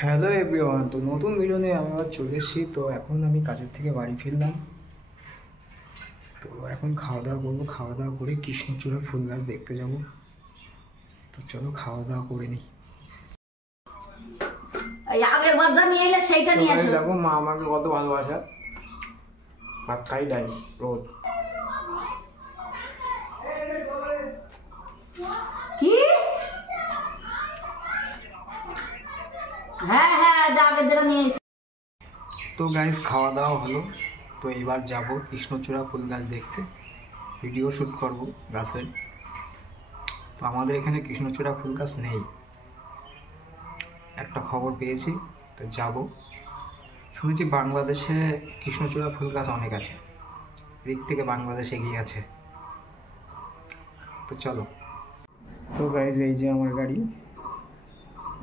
Hello everyone, তো নতুন video নিয়ে আমি আবার চলে এসেছি। তো এখন আমি কাজের থেকে বাড়ি ফিরলাম। তো এখন খাওয়া দাওয়া করবো, খাওয়া দাওয়া করে কৃষ্ণচূড়া ফুল গাছ দেখতে যাব। তো চলো খাওয়া দাওয়া করে নিই। দেখো মা আমাকে কত ভালোবাসা, ভাত খাই দেয় রোজ। কি তো গাইস খাওয়া দাওয়া হলো। তো এবার যাব কৃষ্ণচূড়া ফুল গাছ দেখতে, ভিডিও শ্যুট করব গাছের। তো আমাদের এখানে কৃষ্ণচূড়া ফুল গাছ নেই, একটা খবর পেয়েছি, তো যাব। শুনেছি বাংলাদেশে কৃষ্ণচূড়া ফুল গাছ অনেক আছে, এদিক থেকে বাংলাদেশ এগিয়ে আছে। তো চলো। তো গাইজ এই যে আমার গাড়ি,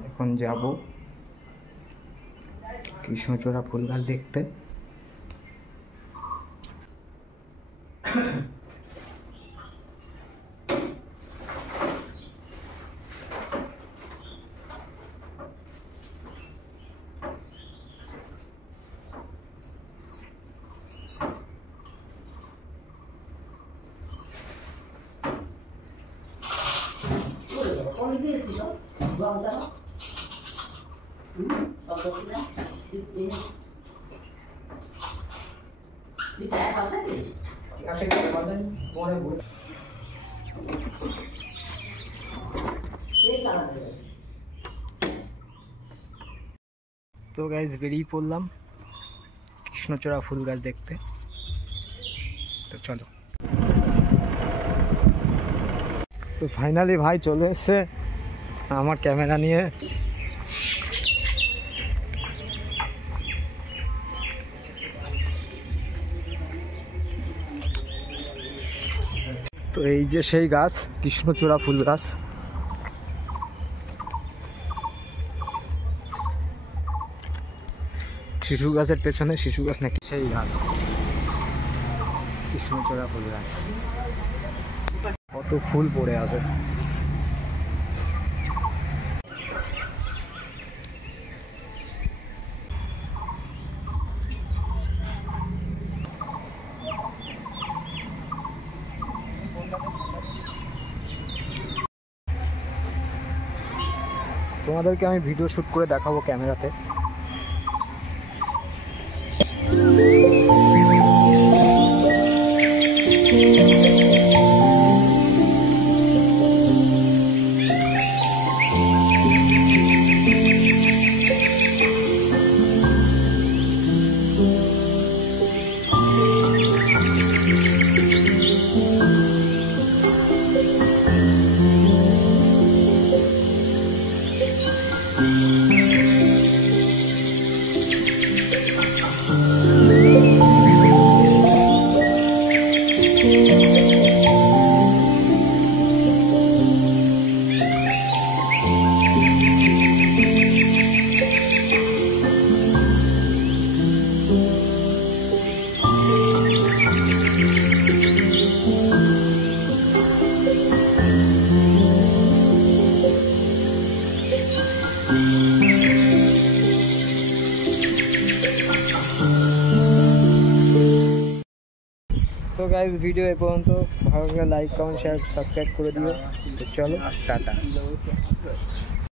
এখন যাব কৃষ্ণচূড়া ফুল গাছ দেখতে। তো গাইজ বেরিয়ে পড়লাম কৃষ্ণচূড়া ফুল গাছ দেখতে। তো চলো। তো ফাইনালি ভাই চলে এসছে আমার ক্যামেরা নিয়ে। তো এই যে সেই গাছ, কৃষ্ণচূড়া ফুল গাছ। শিশু গাছের পেছনে, শিশু গাছ নাকি সেই গাছ, কৃষ্ণচূড়া ফুল গাছ। কত ফুল পড়ে আছে। তোমাদেরকে আমি ভিডিও শ্যুট করে দেখাবো ক্যামেরাতে। তো গাইজ ভিডিও এ পর্যন্ত, ভালো লাগলে লাইক কমেন্ট শেয়ার সাবস্ক্রাইব করে দিও। তো চলো টাটা।